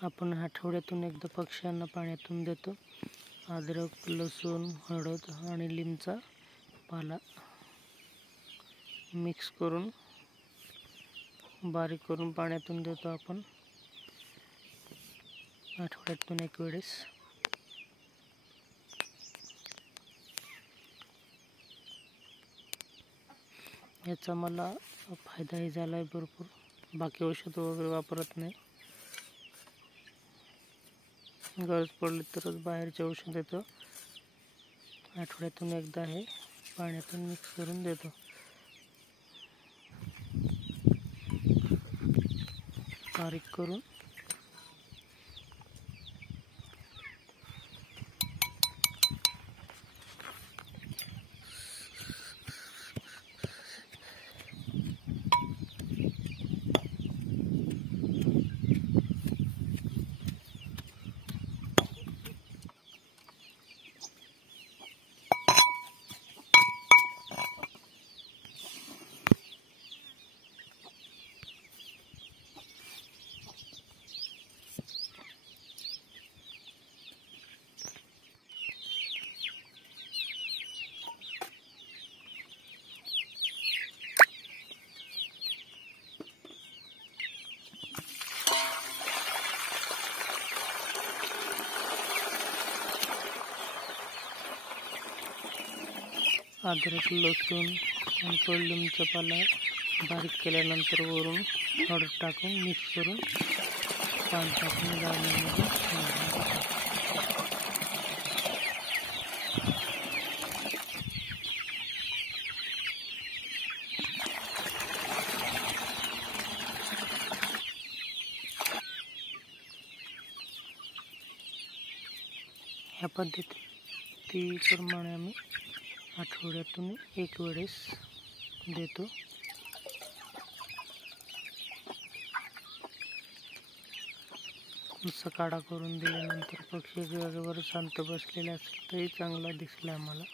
आपण आठवड्यातून एकदा पक्ष्यांना पाण्यातून देतो। अद्रक, लसूण, हळद आणि लिंबचा पाला मिक्स करून बारीक करून पाण्यातून देतो आपण आठवड्यातून एक वेळेस। याचा मला फायदाही झालाय भरपूर। बाकी औषध वगैरे वापरत नाही, गरज पडली तरच बाहेरचे औषध देतो। आठवड्यातून एकदा हे पाण्यातून मिक्स करून देतो। बारीक करून अद्रक, लसूण आणि कडुलिंबाचा पाला बारीक केल्यानंतर वरून हळद टाकून मिक्स करून पाणी टाकून गाळणीमध्ये ह्या पद्धतीप्रमाणे आम्ही आठवड्यातून एक वेळेस देतो। नुसता काढा करून दिल्यानंतर पक्षी जागेवर शांत बसलेले असेल तरी चांगला दिसला आम्हाला।